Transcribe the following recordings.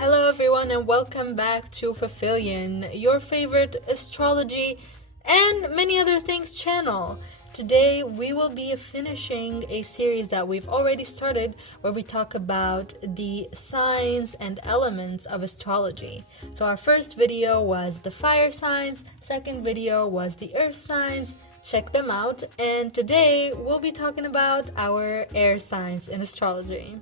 Hello everyone and welcome back to Fulfillion, your favorite astrology and many other things channel. Today we will be finishing a series that we've already started where we talk about the signs and elements of astrology. So our first video was the fire signs, second video was the earth signs. Check them out, and today we'll be talking about our air signs in astrology.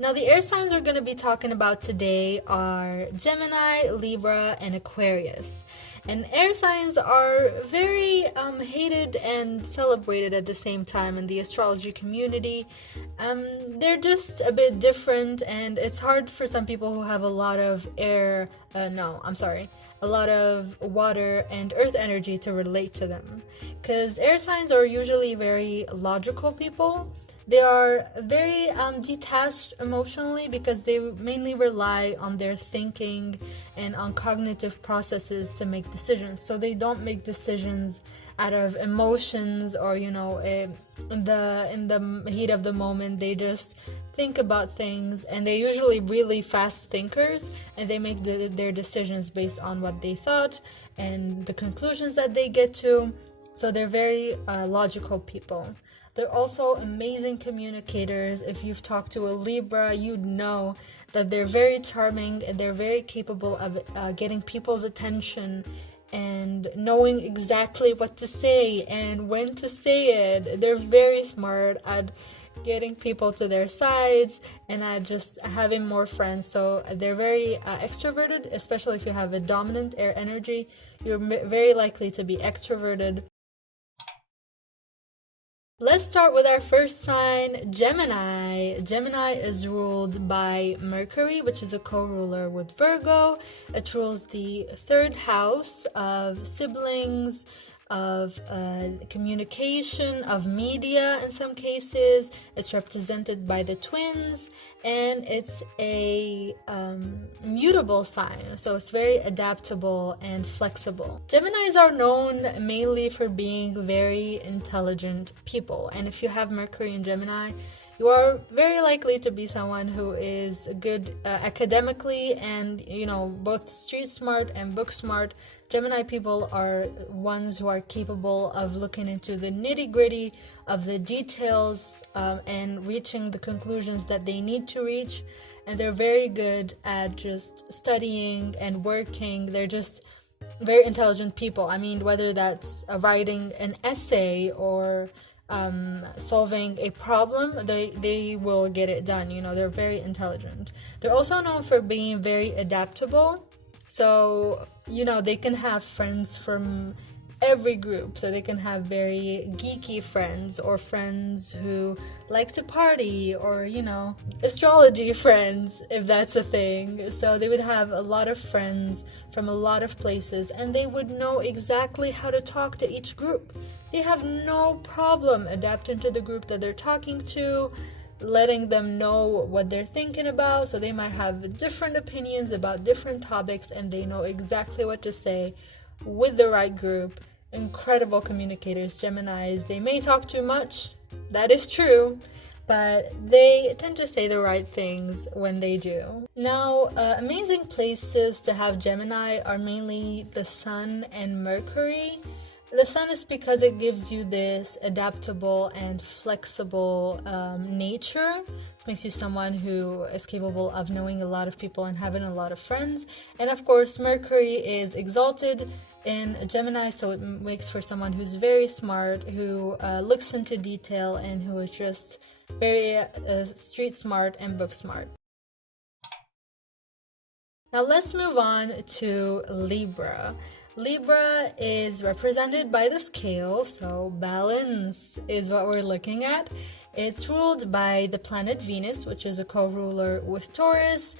Now, the air signs we're going to be talking about today are Gemini, Libra, and Aquarius. And air signs are very hated and celebrated at the same time in the astrology community. They're just a bit different, and it's hard for some people who have a lot of a lot of water and earth energy to relate to them. Because air signs are usually very logical people. They are very detached emotionally because they mainly rely on their thinking and on cognitive processes to make decisions. So they don't make decisions out of emotions or, in the heat of the moment. They just think about things, and they're usually really fast thinkers, and they make their decisions based on what they thought and the conclusions that they get to. So they're very logical people. They're also amazing communicators. If you've talked to a Libra, you'd know that they're very charming and they're very capable of getting people's attention and knowing exactly what to say and when to say it. They're very smart at getting people to their sides and at just having more friends. So they're very extroverted, especially if you have a dominant air energy. You're very likely to be extroverted. Let's start with our first sign, Gemini. Gemini is ruled by Mercury, which is a co-ruler with Virgo. It rules the third house of siblings, of communication, of media in some cases. It's represented by the twins, and it's a mutable sign, so it's very adaptable and flexible. Geminis are known mainly for being very intelligent people, and if you have Mercury in Gemini, you are very likely to be someone who is good academically and, both street smart and book smart. Gemini people are ones who are capable of looking into the nitty-gritty of the details and reaching the conclusions that they need to reach. And they're very good at just studying and working. They're just very intelligent people. I mean, whether that's writing an essay or solving a problem, they will get it done. They're very intelligent. They're also known for being very adaptable. So, they can have friends from every group. So they can have very geeky friends or friends who like to party or, astrology friends, if that's a thing. So they would have a lot of friends from a lot of places, and they would know exactly how to talk to each group. They have no problem adapting to the group that they're talking to, letting them know what they're thinking about. So they might have different opinions about different topics, and they know exactly what to say with the right group. Incredible communicators, Geminis. They may talk too much, that is true, but they tend to say the right things when they do. Now, amazing places to have Gemini are mainly the Sun and Mercury. The Sun is because it gives you this adaptable and flexible nature. It makes you someone who is capable of knowing a lot of people and having a lot of friends. And of course, Mercury is exalted in Gemini, so it makes for someone who's very smart, who looks into detail, and who is just very street smart and book smart. Now let's move on to Libra. Libra is represented by the scale, so balance is what we're looking at. It's ruled by the planet Venus, which is a co-ruler with Taurus.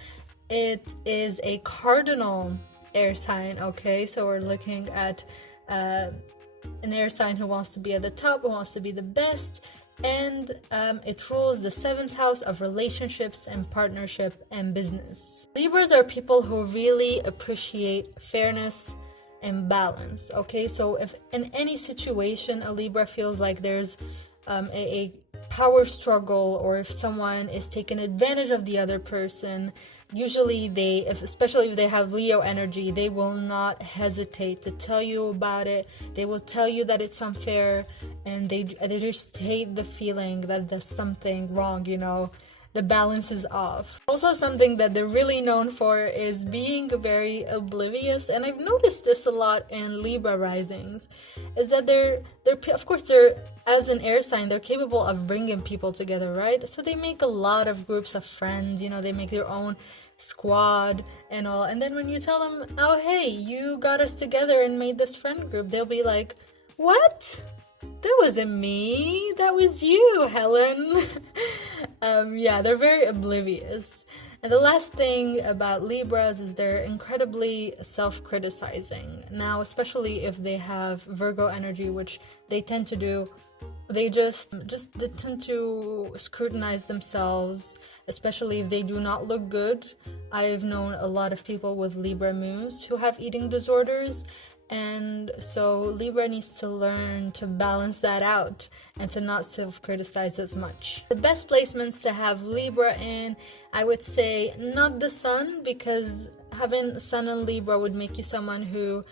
It is a cardinal air sign, okay? So we're looking at an air sign who wants to be at the top, who wants to be the best, and it rules the 7th house of relationships and partnership and business. Libras are people who really appreciate fairness and balance, okay? So if in any situation a Libra feels like there's a power struggle, or if someone is taking advantage of the other person, usually especially if they have Leo energy, they will not hesitate to tell you about it. They will tell you that it's unfair, and they just hate the feeling that there's something wrong, the balance is off. Also, something that they're really known for is being very oblivious, and I've noticed this a lot in Libra risings, is that they're of course, they're, as an air sign, they're capable of bringing people together, right? So they make a lot of groups of friends, they make their own squad and all, and then when you tell them, oh hey, you got us together and made this friend group, they'll be like, what? That wasn't me, that was you, Helen. Yeah, they're very oblivious. And the last thing about Libras is they're incredibly self-criticizing. Now, especially if they have Virgo energy, which they tend to do, they they tend to scrutinize themselves, especially if they do not look good. I've known a lot of people with Libra moons who have eating disorders, and so Libra needs to learn to balance that out and to not self-criticize as much. The best placements to have Libra in, I would say not the Sun, because having Sun in Libra would make you someone who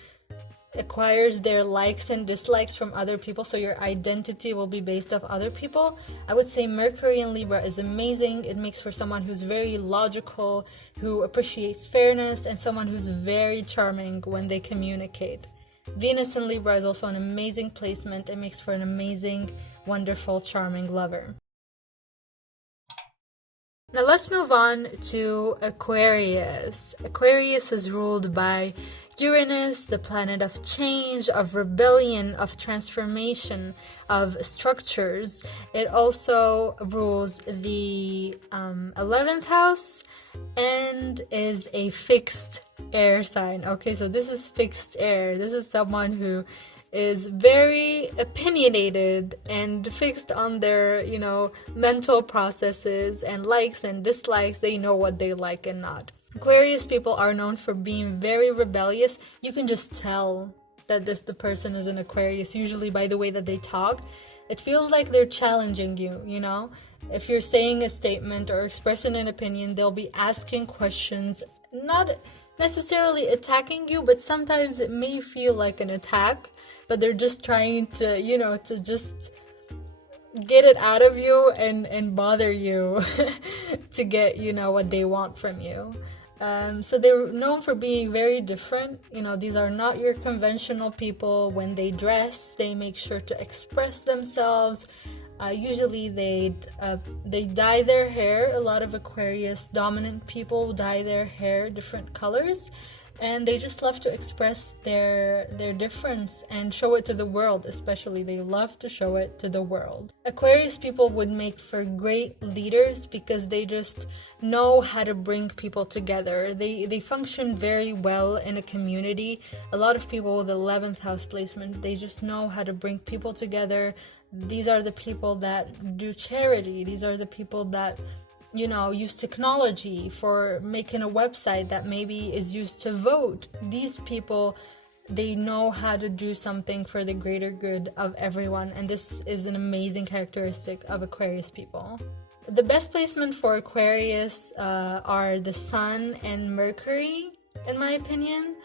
acquires their likes and dislikes from other people, so your identity will be based off other people. I would say Mercury in Libra is amazing. It makes for someone who's very logical, who appreciates fairness, and someone who's very charming when they communicate. Venus in Libra is also an amazing placement. It makes for an amazing, wonderful, charming lover. Now let's move on to Aquarius. Aquarius is ruled by Uranus, the planet of change, of rebellion, of transformation, of structures. It also rules the 11th house and is a fixed air sign. Okay, so this is fixed air. This is someone who is very opinionated and fixed on their, mental processes and likes and dislikes. They know what they like and not. Aquarius people are known for being very rebellious. You can just tell that the person is an Aquarius, usually by the way that they talk. It feels like they're challenging you, If you're saying a statement or expressing an opinion, they'll be asking questions, not necessarily attacking you, but sometimes it may feel like an attack, but they're just trying to, to just get it out of you and bother you to get, what they want from you. So they're known for being very different. These are not your conventional people. When they dress, they make sure to express themselves. Usually they dye their hair. A lot of Aquarius dominant people dye their hair different colors, and they just love to express their difference and show it to the world. Especially they love to show it to the world. Aquarius people would make for great leaders because they just know how to bring people together. They function very well in a community. A lot of people with 11th house placement, they just know how to bring people together. These are the people that do charity. These are the people that use technology for making a website that maybe is used to vote. These people, they know how to do something for the greater good of everyone, and this is an amazing characteristic of Aquarius people. The best placement for Aquarius are the Sun and Mercury, in my opinion.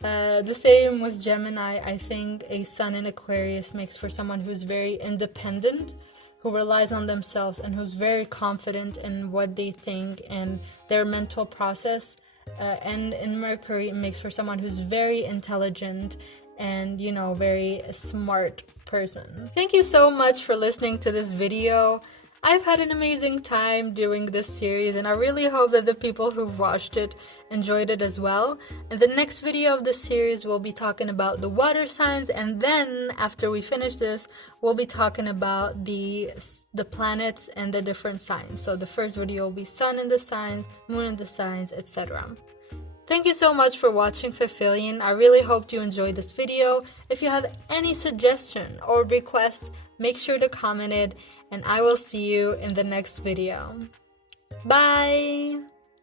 The same with Gemini. I think a Sun in Aquarius makes for someone who's very independent, who relies on themselves, and who's very confident in what they think and their mental process. And in Mercury, it makes for someone who's very intelligent and, very smart person. Thank you so much for listening to this video. I've had an amazing time doing this series, and I really hope that the people who've watched it enjoyed it as well. In the next video of this series, we'll be talking about the water signs, and then after we finish this, we'll be talking about the planets and the different signs. So the first video will be Sun in the signs, Moon in the signs, etc. Thank you so much for watching Phaphilion. I really hope you enjoyed this video. If you have any suggestion or request, make sure to comment it, and I will see you in the next video. Bye!